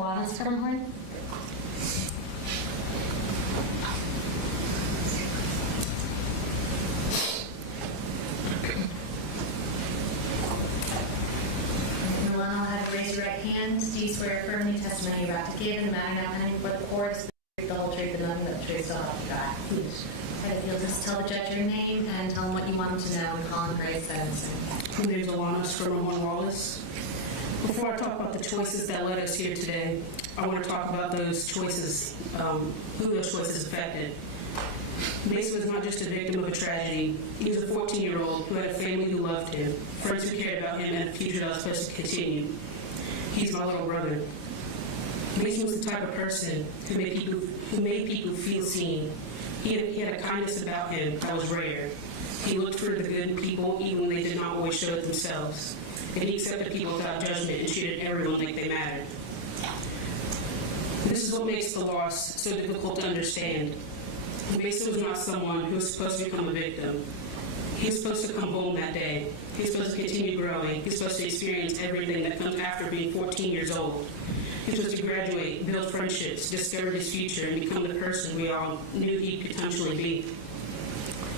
Alanna Schermerhorn. Alanna, I'll have you raise your right hand. Do you swear affirm the testimony you're about to give in the matter now pending before the court is the whole truth and nothing but the truth, so help you God? Okay, you'll just tell the judge your name and tell him what you want him to know in Colin Gray sentencing. My name is Alanna Schermerhorn Wallace. Before I talk about the choices that led us here today, I want to talk about those choices, who those choices affected. Mason was not just a victim of a tragedy. He was a 14-year-old who had a family who loved him, friends who cared about him, and a future that was supposed to continue. He's my little brother. Mason was the type of person who made people feel seen. He had a kindness about him that was rare. He looked for the good in people even when they did not always show it themselves. And he accepted people without judgment and treated everyone like they mattered. This is what makes the loss so difficult to understand. Mason was not someone who was supposed to become a victim. He was supposed to come home that day. He was supposed to continue growing. He was supposed to experience everything that comes after being 14 years old. He was supposed to graduate, build friendships, discover his future, and become the person we all knew he could potentially be.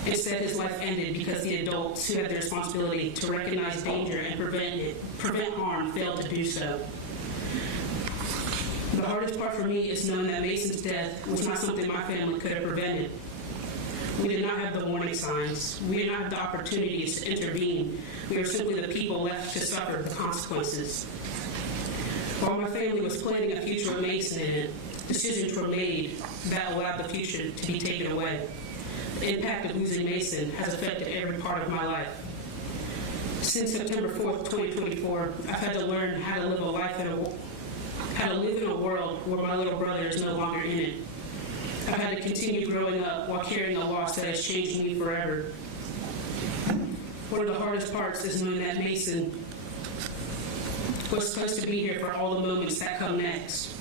Instead, his life ended because the adults who had the responsibility to recognize danger and prevent harm failed to do so. The hardest part for me is knowing that Mason's death was not something my family could have prevented. We did not have the warning signs. We did not have the opportunities to intervene. We were simply the people left to suffer the consequences. While my family was planning a future with Mason in it, decisions were made that allowed the future to be taken away. The impact of losing Mason has affected every part of my life. Since September 4th, 2024, I've had to learn how to live a life how to live in a world where my little brother is no longer in it. I've had to continue growing up while carrying a loss that has changed me forever. One of the hardest parts is knowing that Mason was supposed to be here for all the moments that come next.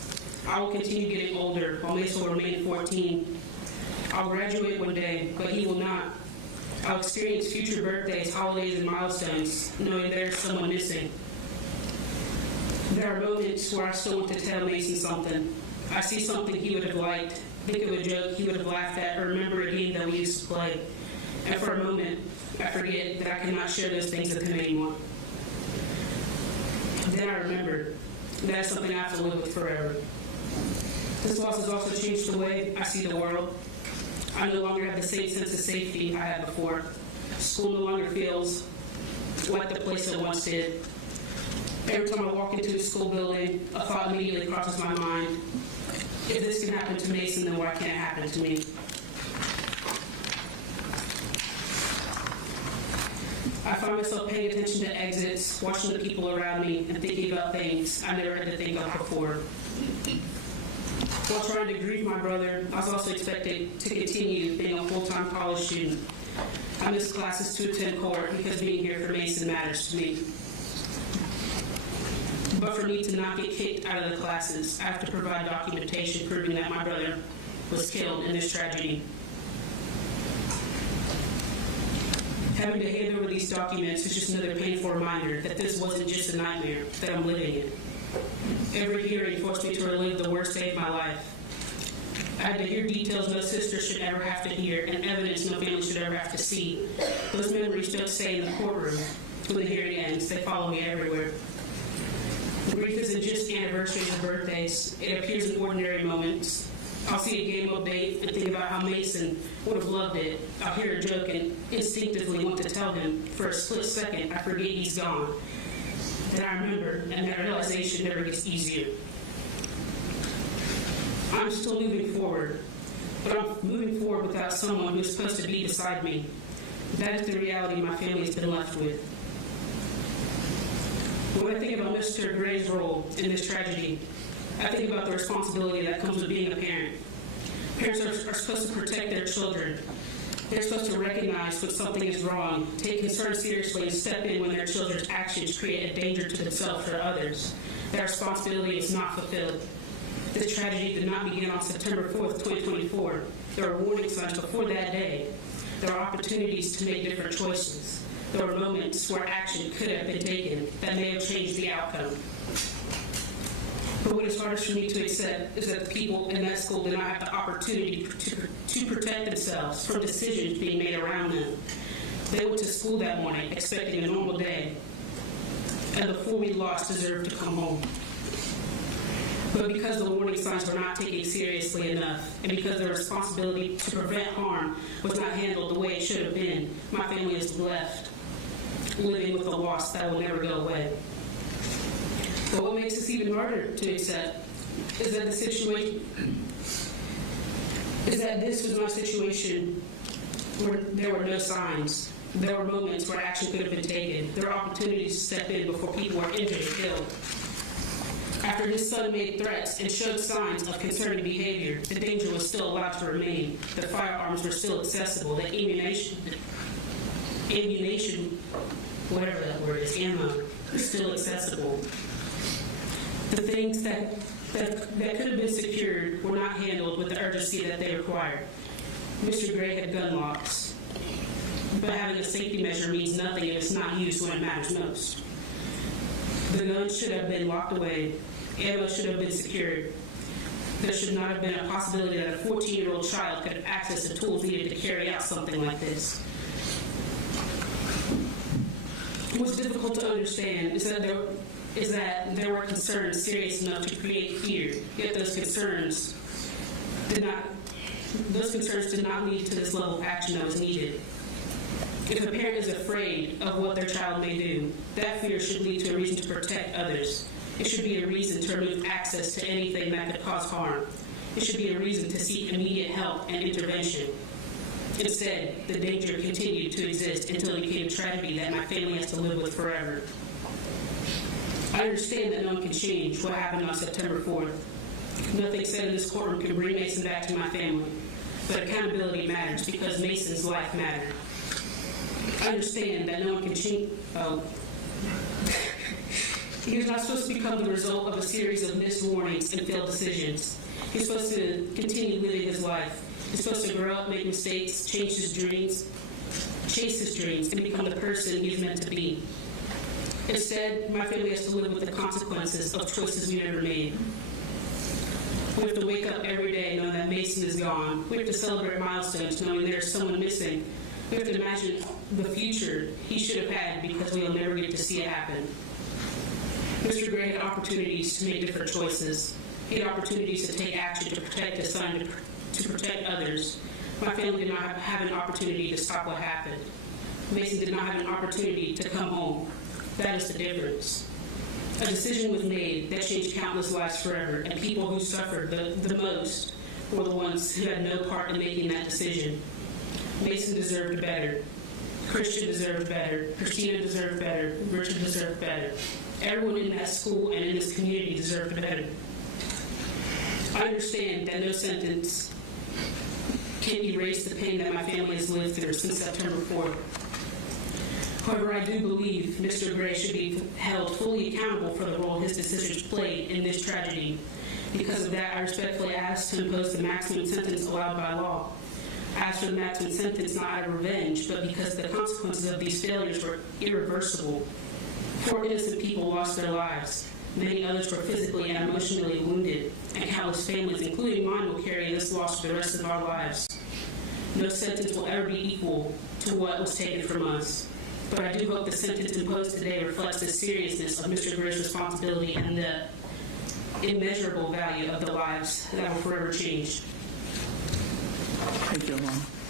I will continue getting older while Mason will remain 14. I'll graduate one day, but he will not. I'll experience future birthdays, holidays, and milestones, knowing there's someone missing. There are moments where I still want to tell Mason something. I see something he would have liked, think of a joke he would have laughed at, or remember a game that we used to play. And for a moment, I forget that I cannot share those things with him anymore. Then I remember that's something I have to live with forever. This loss has also changed the way I see the world. I no longer have the same sense of safety I had before. School no longer feels like the place it once did. Every time I walk into a school building, a thought immediately crosses my mind. If this can happen to Mason, then why can't it happen to me? I find myself paying attention to exits, watching the people around me, and thinking about things I never had to think of before. While trying to grieve my brother, I was also expected to continue being a full-time college student. I missed classes to attend court because being here for Mason matters to me. But for me to not get kicked out of the classes, I have to provide documentation proving that my brother was killed in this tragedy. Having to hand over these documents is just another painful reminder that this wasn't just a nightmare that I'm living in. Every hearing forced me to relive the worst day of my life. I had to hear details no sister should ever have to hear and evidence no family should ever have to see. Those memories don't stay in the courtroom when the hearing ends. They follow me everywhere. Grief isn't just anniversaries or birthdays. It appears in ordinary moments. I'll see a game update and think about how Mason would have loved it. I'll hear a joke and instinctively want to tell him. For a split second, I forget he's gone. Then I remember, and that realization never gets easier. I'm still moving forward, but I'm moving forward without someone who's supposed to be beside me. That is the reality my family has been left with. When I think about Mr. Gray's role in this tragedy, I think about the responsibility that comes with being a parent. Parents are supposed to protect their children. They're supposed to recognize when something is wrong, take concern seriously, and step in when their children's actions create a danger to themselves or others. That responsibility is not fulfilled. This tragedy did not begin on September 4th, 2024. There were warning signs before that day. There are opportunities to make different choices. There were moments where action could have been taken that may have changed the outcome. But what is hardest for me to accept is that the people in that school did not have the opportunity to protect themselves from decisions being made around them. They went to school that morning expecting a normal day, and the four we lost deserved to come home. But because the warning signs were not taken seriously enough, and because the responsibility to prevent harm was not handled the way it should have been, my family is left living with a loss that will never go away. But what makes this even harder to accept is that this was not a situation where there were no signs. There were moments where action could have been taken. There were opportunities to step in before people were injured or killed. After his son made threats and showed signs of concerning behavior, the danger was still allowed to remain. The firearms were still accessible. The ammunition, whatever that word is, ammo, was still accessible. The things that could have been secured were not handled with the urgency that they required. Mr. Gray had gun locks, but having a safety measure means nothing if it's not used when it matters most. The gun should have been locked away. Ammo should have been secured. There should not have been a possibility that a 14-year-old child could have access to tools needed to carry out something like this. What's difficult to understand is that there were concerns serious enough to create fear, yet those concerns did not lead to this level of action that was needed. If a parent is afraid of what their child may do, that fear should lead to a reason to protect others. It should be a reason to remove access to anything that could cause harm. It should be a reason to seek immediate help and intervention. Instead, the danger continued to exist until it became a tragedy that my family has to live with forever. I understand that no one can change what happened on September 4th. Nothing said in this courtroom can bring Mason back to my family, but accountability matters because Mason's life mattered. I understand that no one can change. He was not supposed to become the result of a series of missed warnings and failed decisions. He's supposed to continue living his life. He's supposed to grow up, make mistakes, chase his dreams, and become the person he's meant to be. Instead, my family has to live with the consequences of choices we never made. We have to wake up every day knowing that Mason is gone. We have to celebrate milestones knowing there's someone missing. We have to imagine the future he should have had because we'll never get to see it happen. Mr. Gray had opportunities to make different choices. He had opportunities to take action to protect his son, to protect others. My family did not have an opportunity to stop what happened. Mason did not have an opportunity to come home. That is the difference. A decision was made that changed countless lives forever, and people who suffered the most were the ones who had no part in making that decision. Mason deserved better. Christian deserved better. Christina deserved better. Richard deserved better. Everyone in that school and in this community deserved better. I understand that no sentence can erase the pain that my family has lived through since September 4th. However, I do believe Mr. Gray should be held fully accountable for the role his decisions played in this tragedy. Because of that, I respectfully ask to impose the maximum sentence allowed by law. I ask for the maximum sentence not out of revenge, but because the consequences of these failures were irreversible. 4 innocent people lost their lives. Many others were physically and emotionally wounded, and countless families, including mine, will carry this loss for the rest of our lives. No sentence will ever be equal to what was taken from us. But I do hope the sentence imposed today reflects the seriousness of Mr. Gray's responsibility and the immeasurable value of the lives that were forever changed. Thank you, Alanna.